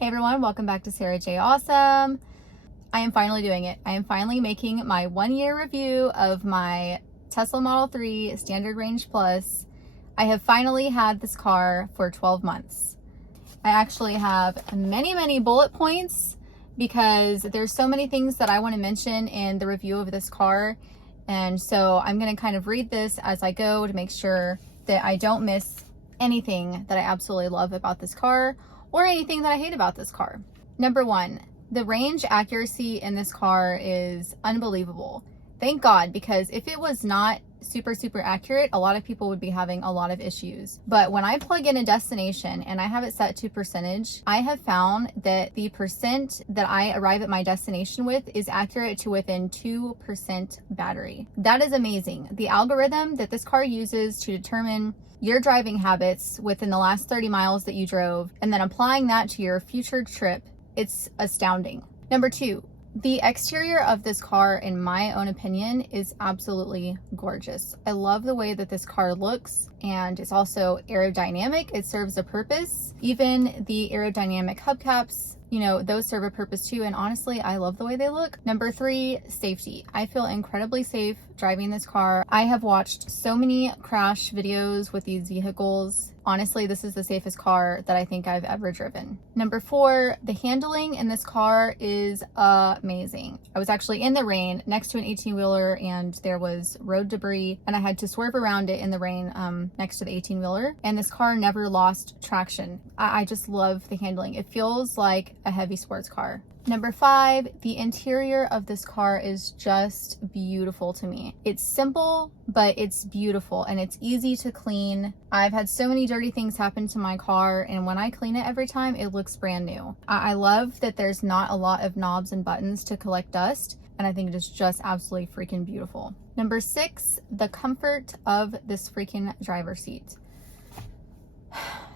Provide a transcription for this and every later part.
Hey everyone, welcome back to Sarah J. Awesome. I am finally doing it. I am finally making my 1-year review of my Tesla Model 3 Standard Range Plus. I have finally had this car for 12 months. I actually have many bullet points because there's so many things that I want to mention in the review of this car. And so I'm going to kind of read this as I go to make sure that I don't miss anything that I absolutely love about this car or anything that I hate about this car. Number one, the range accuracy in this car is unbelievable. Thank God, because if it was not super accurate, a lot of people would be having a lot of issues. But when I plug in a destination and I have it set to percentage, I have found that the percent that I arrive at my destination with is accurate to within 2% battery. That is amazing. The algorithm that this car uses to determine your driving habits within the last 30 miles that you drove, and then applying that to your future trip, it's astounding. Number two, the exterior of this car, in my own opinion, is absolutely gorgeous. I love the way that this car looks, and it's also aerodynamic. It serves a purpose. Even the aerodynamic hubcaps, those serve a purpose too, and honestly, I love the way they look. Number three, safety. I feel incredibly safe driving this car. I have watched so many crash videos with these vehicles. Honestly, this is the safest car that I think I've ever driven. Number four, the handling in this car is amazing. I was actually in the rain next to an 18-wheeler and there was road debris and I had to swerve around it in the rain next to the 18-wheeler, and this car never lost traction. I just love the handling. It feels like a heavy sports car. Number five, the interior of this car is just beautiful to me. It's simple, but it's beautiful and it's easy to clean. I've had so many dirty things happen to my car, and when I clean it every time, it looks brand new. I love that there's not a lot of knobs and buttons to collect dust, and I think it is just absolutely freaking beautiful. Number six, the comfort of this freaking driver's seat.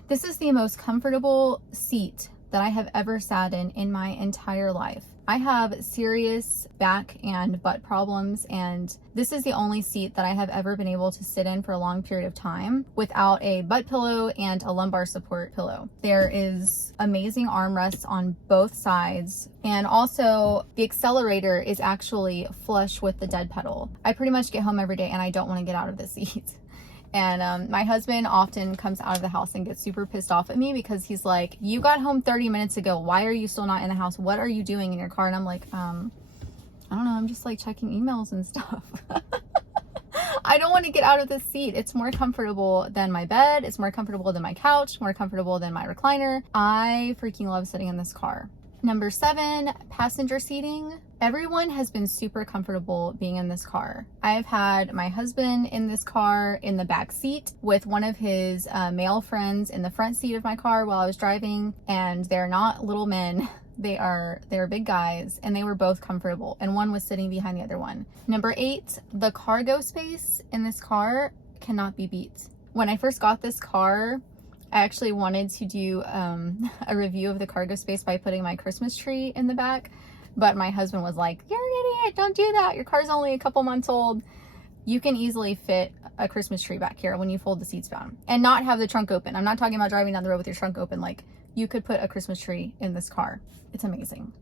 This is the most comfortable seat that I have ever sat in my entire life. I have serious back and butt problems, and this is the only seat that I have ever been able to sit in for a long period of time without a butt pillow and a lumbar support pillow. There is amazing armrests on both sides, and also the accelerator is actually flush with the dead pedal. I pretty much get home every day and I don't want to get out of the seat. And my husband often comes out of the house and gets super pissed off at me because he's like, you got home 30 minutes ago. Why are you still not in the house? What are you doing in your car? And I'm like, I don't know. I'm just like checking emails and stuff. I don't want to get out of this seat. It's more comfortable than my bed. It's more comfortable than my couch, more comfortable than my recliner. I freaking love sitting in this car. Number seven, passenger seating. Everyone has been super comfortable being in this car. I've had my husband in this car in the back seat with one of his male friends in the front seat of my car while I was driving, and they're not little men. They're big guys, and they were both comfortable, and one was sitting behind the other one. Number eight, the cargo space in this car cannot be beat. When I first got this car, I actually wanted to do a review of the cargo space by putting my Christmas tree in the back, but my husband was like, you're an idiot, don't do that. Your car's only a couple months old. You can easily fit a Christmas tree back here when you fold the seats down and not have the trunk open. I'm not talking about driving down the road with your trunk open. Like, you could put a Christmas tree in this car. It's amazing.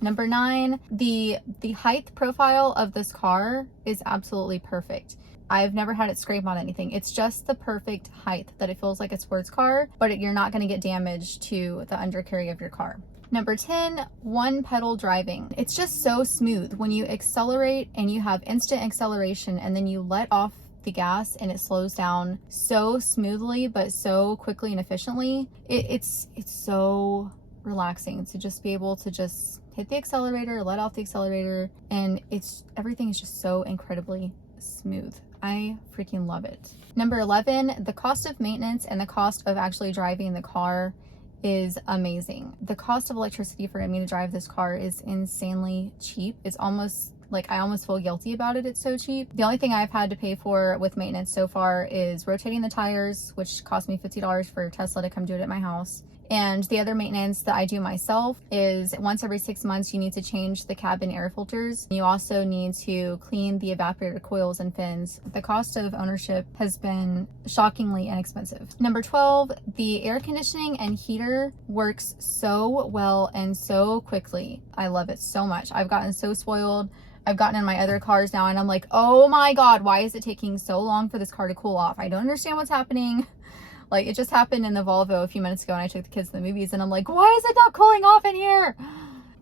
Number nine, the height profile of this car is absolutely perfect. I've never had it scrape on anything. It's just the perfect height that it feels like a sports car, but you're not going to get damage to the undercarriage of your car. Number 10, one pedal driving. It's just so smooth. When you accelerate and you have instant acceleration and then you let off the gas and it slows down so smoothly but so quickly and efficiently, it's so relaxing to just be able to just hit the accelerator, let off the accelerator, and everything is just so incredibly smooth. I freaking love it. Number 11, the cost of maintenance and the cost of actually driving the car is amazing. The cost of electricity for me to drive this car is insanely cheap. It's almost like I almost feel guilty about it. It's so cheap. The only thing I've had to pay for with maintenance so far is rotating the tires, which cost me $50 for Tesla to come do it at my house, And the other maintenance that I do myself is once every 6 months, you need to change the cabin air filters. You also need to clean the evaporator coils and fins. The cost of ownership has been shockingly inexpensive. Number 12, the air conditioning and heater works so well and so quickly. I love it so much. I've gotten so spoiled. I've gotten in my other cars now and I'm like, oh my God, why is it taking so long for this car to cool off? I don't understand what's happening. Like, it just happened in the Volvo a few minutes ago and I took the kids to the movies and I'm like, why is it not cooling off in here?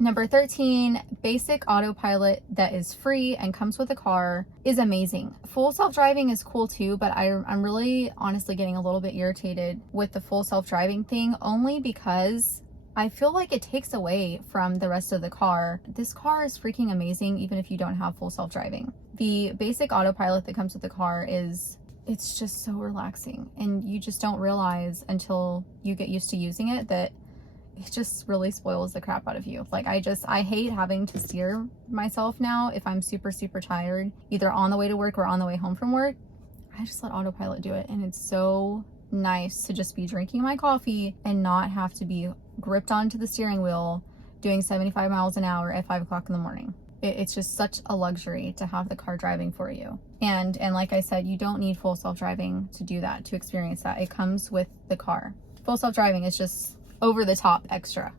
Number 13, basic autopilot that is free and comes with the car is amazing. Full self-driving is cool too, but I'm really honestly getting a little bit irritated with the full self-driving thing, only because I feel like it takes away from the rest of the car. This car is freaking amazing even if you don't have full self-driving. The basic autopilot that comes with the car it's just so relaxing, and you just don't realize until you get used to using it that it just really spoils the crap out of you. Like, I hate having to steer myself now if I'm super tired, either on the way to work or on the way home from work. I just let autopilot do it, and it's so nice to just be drinking my coffee and not have to be gripped onto the steering wheel doing 75 miles an hour at 5 o'clock in the morning. It's just such a luxury to have the car driving for you. And like I said, you don't need full self-driving to do that, to experience that. It comes with the car. Full self-driving is just over the top extra.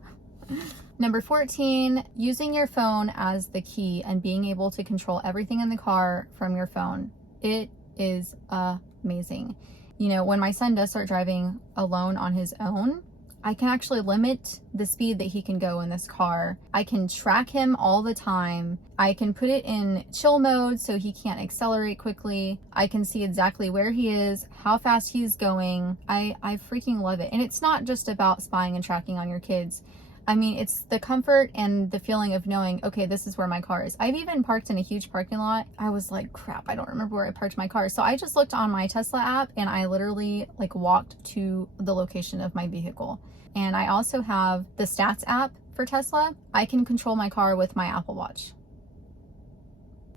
Number 14, using your phone as the key and being able to control everything in the car from your phone. It is amazing. You know, when my son does start driving alone on his own, I can actually limit the speed that he can go in this car. I can track him all the time. I can put it in chill mode so he can't accelerate quickly. I can see exactly where he is, how fast he's going. I freaking love it. And it's not just about spying and tracking on your kids. I mean, it's the comfort and the feeling of knowing, okay, this is where my car is. I've even parked in a huge parking lot. I was like, crap, I don't remember where I parked my car. So I just looked on my Tesla app and I literally like walked to the location of my vehicle. And I also have the stats app for Tesla. I can control my car with my Apple Watch.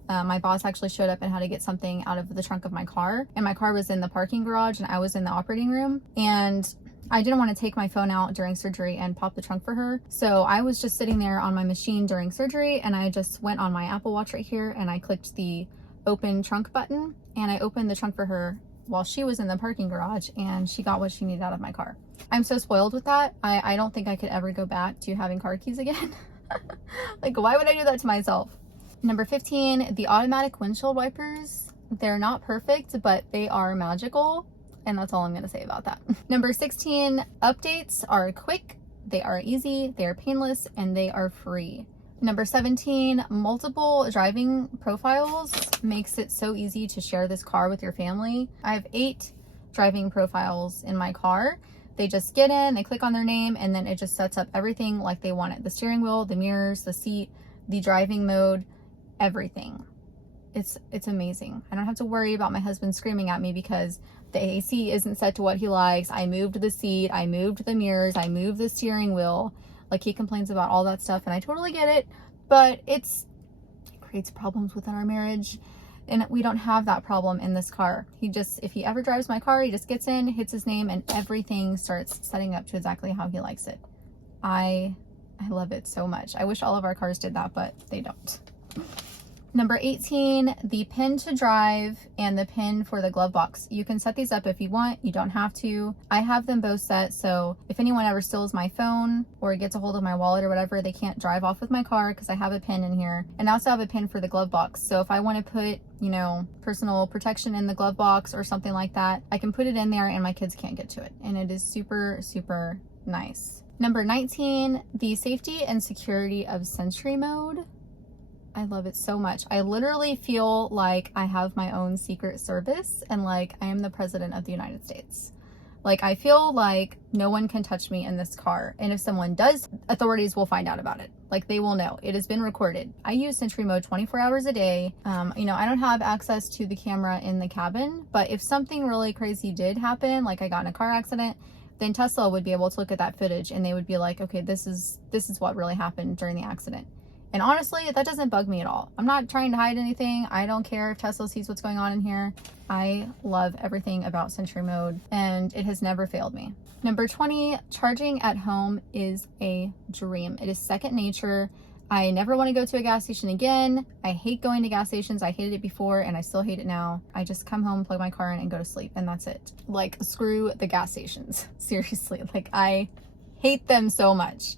My boss actually showed up and had to get something out of the trunk of my car. And my car was in the parking garage and I was in the operating room. And I didn't want to take my phone out during surgery and pop the trunk for her. So I was just sitting there on my machine during surgery and I just went on my Apple Watch right here and I clicked the open trunk button and I opened the trunk for her while she was in the parking garage and she got what she needed out of my car. I'm so spoiled with that. I don't think I could ever go back to having car keys again. Like, why would I do that to myself? Number 15, the automatic windshield wipers. They're not perfect, but they are magical. And that's all I'm going to say about that. Number 16, updates are quick, they are easy, they are painless, and they are free. Number 17, multiple driving profiles makes it so easy to share this car with your family. I have 8 driving profiles in my car. They just get in, they click on their name, and then it just sets up everything like they want it. The steering wheel, the mirrors, the seat, the driving mode, everything. It's amazing. I don't have to worry about my husband screaming at me because the AC isn't set to what he likes. I moved the seat, I moved the mirrors, I moved the steering wheel. Like, he complains about all that stuff and I totally get it, but it creates problems within our marriage. And we don't have that problem in this car. If he ever drives my car, he just gets in, hits his name, and everything starts setting up to exactly how he likes it. I love it so much. I wish all of our cars did that, but they don't. Number 18, the pin to drive and the pin for the glove box. You can set these up if you want. You don't have to. I have them both set, so if anyone ever steals my phone or gets a hold of my wallet or whatever, they can't drive off with my car because I have a pin in here. And I also have a pin for the glove box. So if I want to put, you know, personal protection in the glove box or something like that, I can put it in there and my kids can't get to it. And it is super, super nice. Number 19, the safety and security of Sentry Mode. I love it so much. I literally feel like I have my own secret service and like I am the president of the United States. Like, I feel like no one can touch me in this car. And if someone does, authorities will find out about it. Like, they will know. It has been recorded. I use Sentry Mode 24 hours a day. You know, I don't have access to the camera in the cabin, but if something really crazy did happen, like I got in a car accident, then Tesla would be able to look at that footage and they would be like, okay, this is what really happened during the accident. And honestly, that doesn't bug me at all. I'm not trying to hide anything. I don't care if Tesla sees what's going on in here. I love everything about Sentry Mode, and it has never failed me. Number 20, charging at home is a dream. It is second nature. I never want to go to a gas station again. I hate going to gas stations. I hated it before and I still hate it now. I just come home, plug my car in, and go to sleep, and that's it. Like, screw the gas stations. Seriously, like, I hate them so much.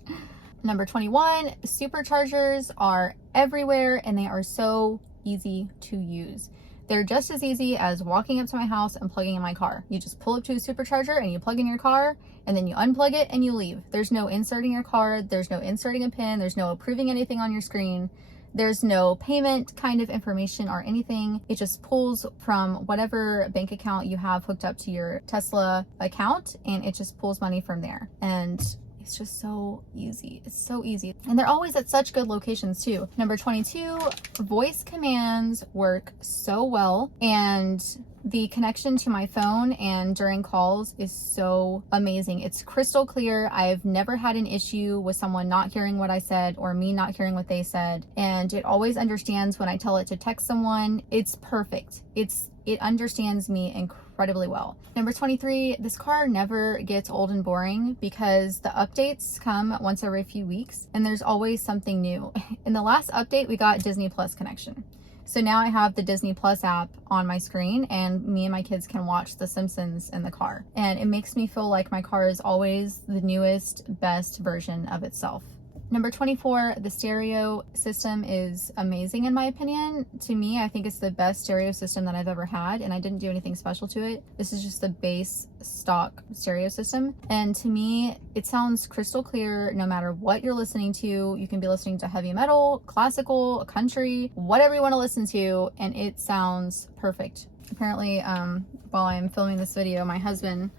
Number 21, superchargers are everywhere and they are so easy to use. They're just as easy as walking up to my house and plugging in my car. You just pull up to a supercharger and you plug in your car, and then you unplug it and you leave. There's no inserting your card, there's no inserting a pin, there's no approving anything on your screen. There's no payment kind of information or anything. It just pulls from whatever bank account you have hooked up to your Tesla account, and it just pulls money from there. And it's just so easy. It's so easy. And they're always at such good locations too. Number 22, voice commands work so well, and the connection to my phone and during calls is so amazing. It's crystal clear. I've never had an issue with someone not hearing what I said or me not hearing what they said. And it always understands when I tell it to text someone. It's perfect. It understands me incredibly well. Number 23, this car never gets old and boring because the updates come once every few weeks and there's always something new. In the last update, we got Disney Plus connection. So now I have the Disney Plus app on my screen, and me and my kids can watch The Simpsons in the car. And it makes me feel like my car is always the newest, best version of itself. Number 24, the stereo system is amazing in my opinion. To me, I think it's the best stereo system that I've ever had, and I didn't do anything special to it. This is just the base stock stereo system. And to me, it sounds crystal clear no matter what you're listening to. You can be listening to heavy metal, classical, country, whatever you want to listen to, and it sounds perfect. Apparently, while I'm filming this video, my husband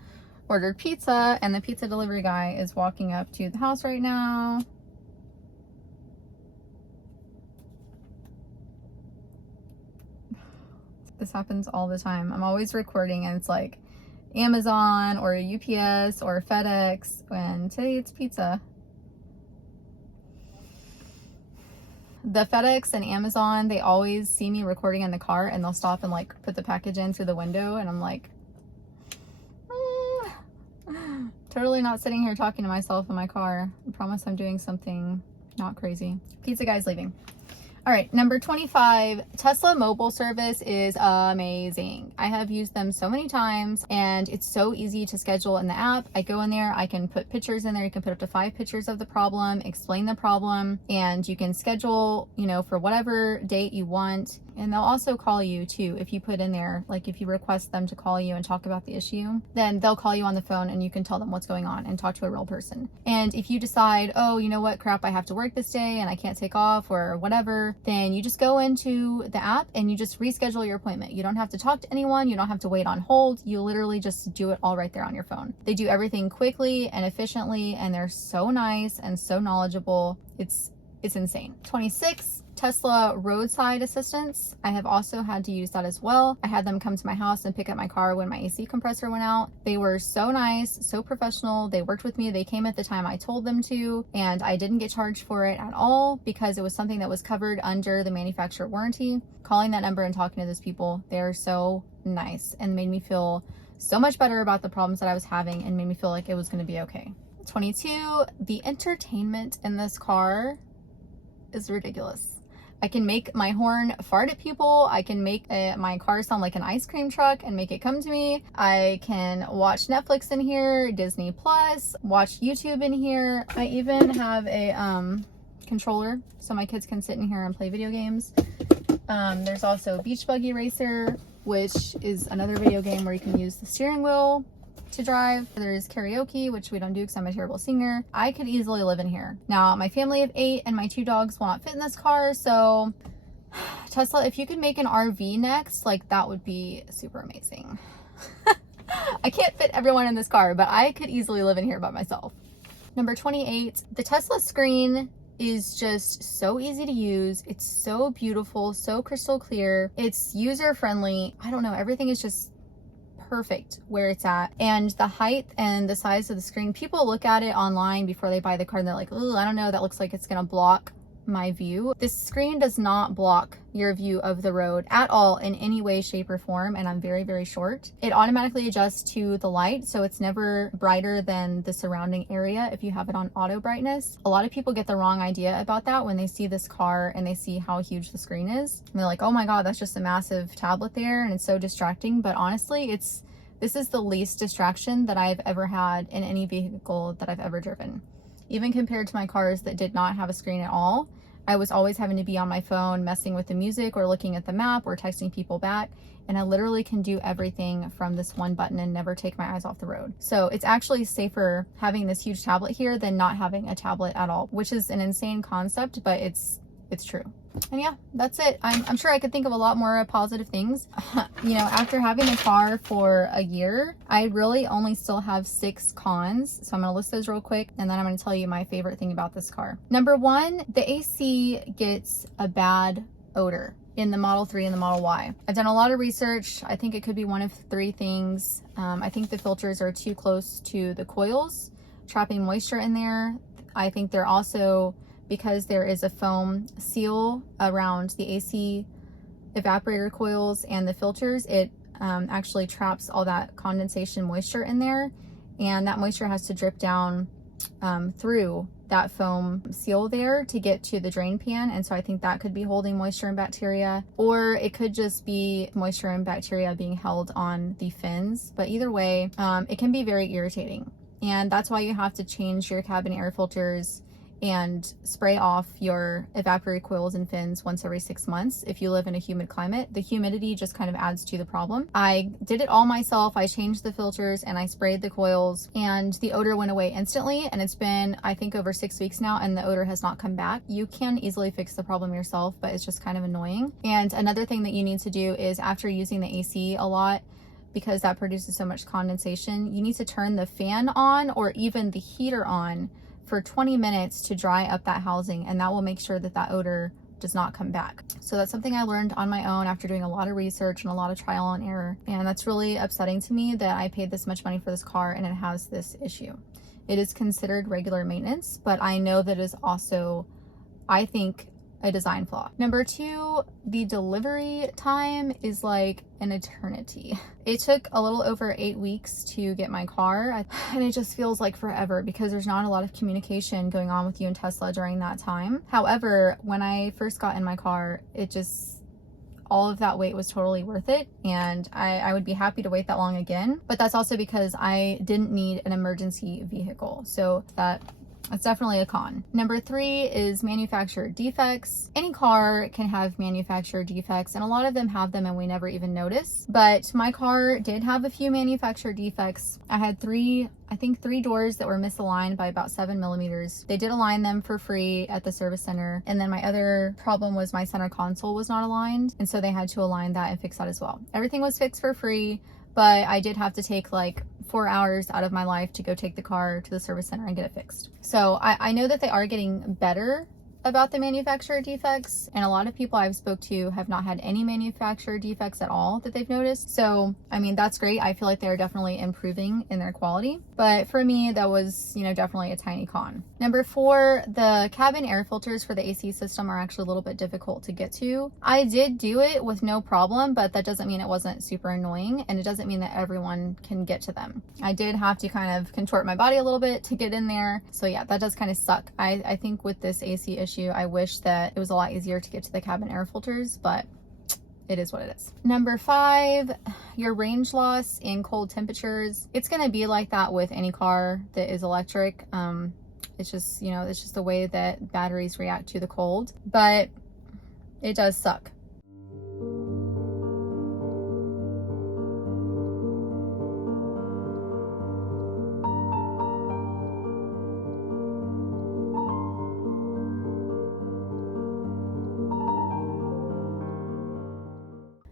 ordered pizza, and the pizza delivery guy is walking up to the house right now. This happens all the time. I'm always recording and it's like Amazon or UPS or FedEx, and today it's pizza. The FedEx and Amazon, they always see me recording in the car and they'll stop and like put the package in through the window, and I'm like, totally not sitting here talking to myself in my car. I promise I'm doing something not crazy. Pizza guy's leaving. All right, number 25, Tesla mobile service is amazing. I have used them so many times and it's so easy to schedule in the app. I go in there, I can put pictures in there. You can put up to 5 pictures of the problem, explain the problem, and you can schedule, for whatever date you want. And they'll also call you too. If you put in there, like if you request them to call you and talk about the issue, then they'll call you on the phone and you can tell them what's going on and talk to a real person. And if you decide, oh, you know what, crap, I have to work this day and I can't take off or whatever, then you just go into the app and you just reschedule your appointment. You don't have to talk to anyone. You don't have to wait on hold. You literally just do it all right there on your phone. They do everything quickly and efficiently, and they're so nice and so knowledgeable. It's insane. 26, Tesla roadside assistance. I have also had to use that as well. I had them come to my house and pick up my car when my AC compressor went out. They were so nice, so professional. They worked with me. They came at the time I told them to, and I didn't get charged for it at all because it was something that was covered under the manufacturer warranty. Calling that number and talking to those people, they're so nice and made me feel so much better about the problems that I was having and made me feel like it was going to be okay. 22, the entertainment in this car is ridiculous. I can make my horn fart at people. I can make my car sound like an ice cream truck and make it come to me. I can watch Netflix in here, Disney Plus, watch YouTube in here. I even have a controller so my kids can sit in here and play video games. There's also Beach Buggy Racer, which is another video game where you can use the steering wheel to drive. There's karaoke, which we don't do because I'm a terrible singer. I could easily live in here. Now, my family of 8 and my 2 dogs will not fit in this car, so Tesla, if you could make an RV next, like that would be super amazing. I can't fit everyone in this car, but I could easily live in here by myself. Number 28, the Tesla screen is just so easy to use. It's so beautiful, so crystal clear. It's user friendly. I don't know, everything is just perfect where it's at. And the height and the size of the screen, people look at it online before they buy the car and they're like, oh, I don't know, that looks like it's gonna block my view. This screen does not block your view of the road at all in any way, shape, or form, and I'm very, very short. It automatically adjusts to the light, so it's never brighter than the surrounding area if you have it on auto brightness. A lot of people get the wrong idea about that when they see this car and they see how huge the screen is. And they're like, oh my god, that's just a massive tablet there and it's so distracting. But honestly, this is the least distraction that I've ever had in any vehicle that I've ever driven. Even compared to my cars that did not have a screen at all, I was always having to be on my phone messing with the music or looking at the map or texting people back. And I literally can do everything from this one button and never take my eyes off the road. So it's actually safer having this huge tablet here than not having a tablet at all, which is an insane concept, but it's true. And yeah, that's it. I'm sure I could think of a lot more positive things. You know, after having the car for a year, I really only still have 6 cons. So I'm gonna list those real quick and then I'm gonna tell you my favorite thing about this car. Number 1, the AC gets a bad odor in the Model 3 and the Model Y. I've done a lot of research. I think it could be one of 3 things. I think the filters are too close to the coils, trapping moisture in there. I think they're also, because there is a foam seal around the AC evaporator coils and the filters, it actually traps all that condensation moisture in there, and that moisture has to drip down through that foam seal there to get to the drain pan. And so I think that could be holding moisture and bacteria, or it could just be moisture and bacteria being held on the fins. But either way, it can be very irritating, and that's why you have to change your cabin air filters and spray off your evaporator coils and fins once every 6 months if you live in a humid climate. The humidity just kind of adds to the problem. I did it all myself. I changed the filters and I sprayed the coils, and the odor went away instantly, and it's been, I think, over 6 weeks now, and the odor has not come back. You can easily fix the problem yourself, but it's just kind of annoying. And another thing that you need to do is, after using the AC a lot, because that produces so much condensation, you need to turn the fan on or even the heater on for 20 minutes to dry up that housing, and that will make sure that that odor does not come back. So that's something I learned on my own after doing a lot of research and a lot of trial and error, and that's really upsetting to me that I paid this much money for this car and it has this issue. It is considered regular maintenance, but I know that it is also, I think, a design flaw. Number 2, the delivery time is like an eternity. It took a little over 8 weeks to get my car, and it just feels like forever because there's not a lot of communication going on with you and Tesla during that time. However, when I first got in my car, it just, all of that wait was totally worth it, and I would be happy to wait that long again. But that's also because I didn't need an emergency vehicle, so that's definitely a con. Number 3 is manufacturer defects. Any car can have manufacturer defects, and a lot of them have them and we never even notice. But my car did have a few manufacturer defects. I had 3 doors that were misaligned by about 7 millimeters. They did align them for free at the service center. And then my other problem was my center console was not aligned, and so they had to align that and fix that as well. Everything was fixed for free, but I did have to take like 4 hours out of my life to go take the car to the service center and get it fixed. So I know that they are getting better about the manufacturer defects, and a lot of people I've spoke to have not had any manufacturer defects at all that they've noticed. So I mean, that's great. I feel like they're definitely improving in their quality, but for me that was, you know, definitely a tiny con. Number 4, the cabin air filters for the AC system are actually a little bit difficult to get to. I did do it with no problem, but that doesn't mean it wasn't super annoying, and it doesn't mean that everyone can get to them. I did have to kind of contort my body a little bit to get in there. So yeah, that does kind of suck. I think with this AC issue, I wish that it was a lot easier to get to the cabin air filters, but it is what it is. Number 5, your range loss in cold temperatures. It's going to be like that with any car that is electric. It's just, you know, it's just the way that batteries react to the cold, but it does suck.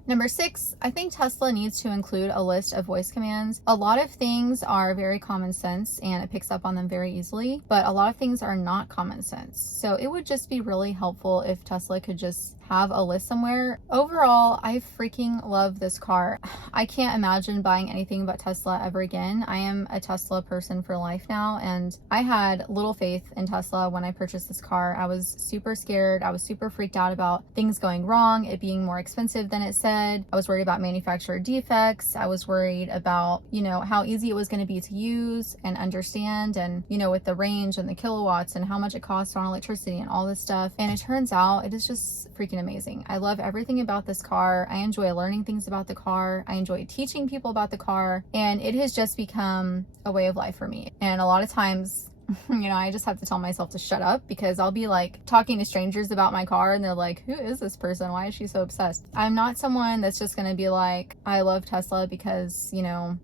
Number 6, I think Tesla needs to include a list of voice commands. A lot of things are very common sense and it picks up on them very easily, but a lot of things are not common sense. So it would just be really helpful if Tesla could just have a list somewhere. Overall, I freaking love this car. I can't imagine buying anything but Tesla ever again. I am a Tesla person for life now, and I had little faith in Tesla when I purchased this car. I was super scared. I was super freaked out about things going wrong, it being more expensive than it said. I was worried about manufacturer defects. I was worried about, you know, how easy it was going to be to use and understand, and, you know, with the range and the kilowatts and how much it costs on electricity and all this stuff. And it turns out it is just freaking amazing. I love everything about this car. I enjoy learning things about the car. I enjoy teaching people about the car, and it has just become a way of life for me. And a lot of times, you know, I just have to tell myself to shut up, because I'll be like talking to strangers about my car and they're like, who is this person? Why is she so obsessed? I'm not someone that's just going to be like, I love Tesla because, you know,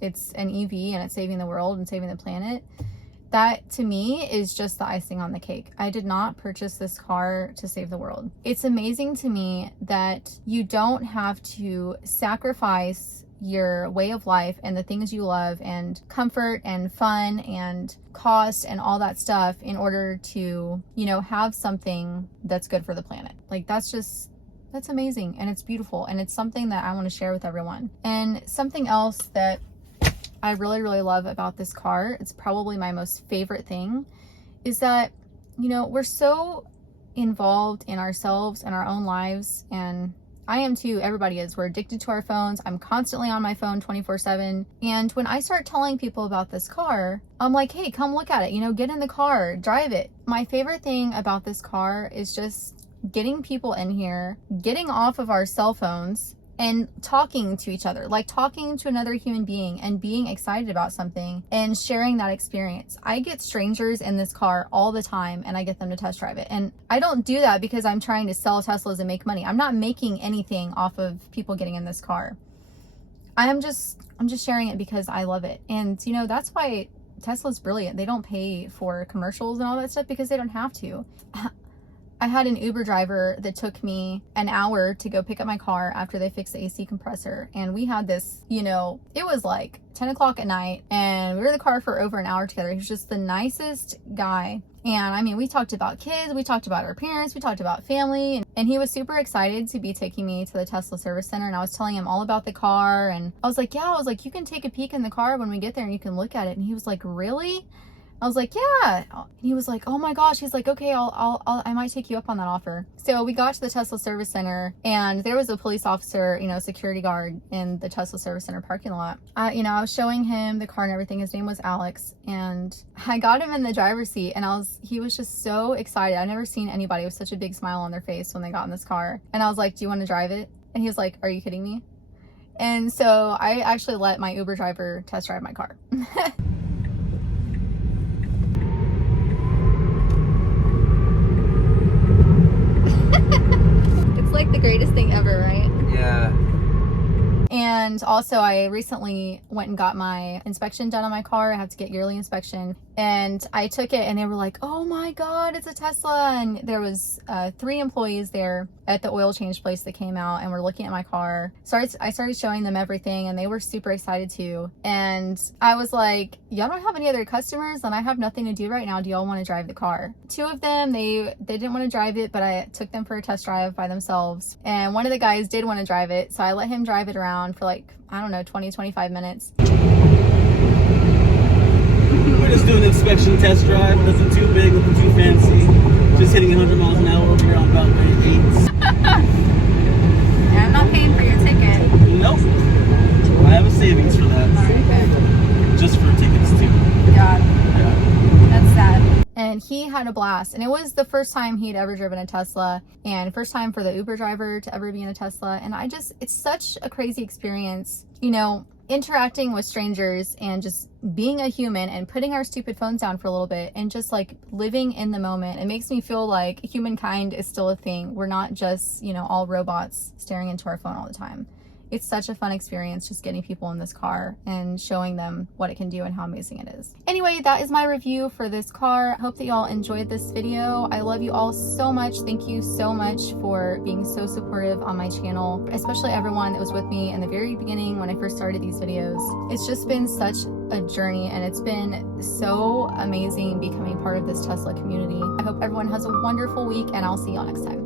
it's an EV and it's saving the world and saving the planet. That to me is just the icing on the cake. I did not purchase this car to save the world. It's amazing to me that you don't have to sacrifice your way of life and the things you love and comfort and fun and cost and all that stuff in order to, you know, have something that's good for the planet. Like, that's amazing, and it's beautiful, and it's something that I want to share with everyone. And something else that I really, really love about this car, it's probably my most favorite thing, is that, you know, we're so involved in ourselves and our own lives, and I am too, everybody is. We're addicted to our phones. I'm constantly on my phone 24/7. And when I start telling people about this car, I'm like, hey, come look at it, you know, get in the car, drive it. My favorite thing about this car is just getting people in here, getting off of our cell phones, and talking to each other, like talking to another human being and being excited about something and sharing that experience. I get strangers in this car all the time and I get them to test drive it. And I don't do that because I'm trying to sell Teslas and make money. I'm not making anything off of people getting in this car. I'm just sharing it because I love it. And you know, that's why Tesla's brilliant. They don't pay for commercials and all that stuff because they don't have to. I had an Uber driver that took me an hour to go pick up my car after they fixed the AC compressor. And we had this, you know, it was like 10 o'clock at night and we were in the car for over an hour together. He was just the nicest guy. And I mean, we talked about kids, we talked about our parents, we talked about family, and he was super excited to be taking me to the Tesla service center. And I was telling him all about the car, and I was like, yeah, I was like, you can take a peek in the car when we get there and you can look at it. And he was like, really? I was like, yeah. And he was like, oh my gosh. He's like, okay, I might take you up on that offer. So we got to the Tesla service center and there was a police officer, you know, security guard in the Tesla service center parking lot. You know, I was showing him the car and everything. His name was Alex, and I got him in the driver's seat, and he was just so excited. I've never seen anybody with such a big smile on their face when they got in this car. And I was like, do you want to drive it? And he was like, are you kidding me? And so I actually let my Uber driver test drive my car. Like the greatest thing ever, right? Yeah. And also I recently went and got my inspection done on my car. I have to get yearly inspection, and I took it and they were like, oh my god, it's a Tesla. And there was 3 employees there at the oil change place that came out and were looking at my car. So I started showing them everything and they were super excited too. And I was like, y'all don't have any other customers and I have nothing to do right now. Do y'all want to drive the car? 2 of them, they didn't want to drive it, but I took them for a test drive by themselves. And one of the guys did want to drive it, so I let him drive it around for like, I don't know, 20-25 minutes. We're just doing an inspection test drive. Nothing too big, nothing too fancy. Just hitting 100 miles an hour over here on Beltway 8. Yeah, I'm not paying for your ticket. Nope. I have a savings for that. Okay. Just for tickets too. God. Yeah. That's sad. And he had a blast. And it was the first time he'd ever driven a Tesla, and first time for the Uber driver to ever be in a Tesla. And it's such a crazy experience, you know, interacting with strangers and just being a human and putting our stupid phones down for a little bit and just like living in the moment. It makes me feel like humankind is still a thing. We're not just, you know, all robots staring into our phone all the time. It's such a fun experience just getting people in this car and showing them what it can do and how amazing it is. Anyway, that is my review for this car. I hope that y'all enjoyed this video. I love you all so much. Thank you so much for being so supportive on my channel, especially everyone that was with me in the very beginning when I first started these videos. It's just been such a journey and it's been so amazing becoming part of this Tesla community. I hope everyone has a wonderful week and I'll see y'all next time.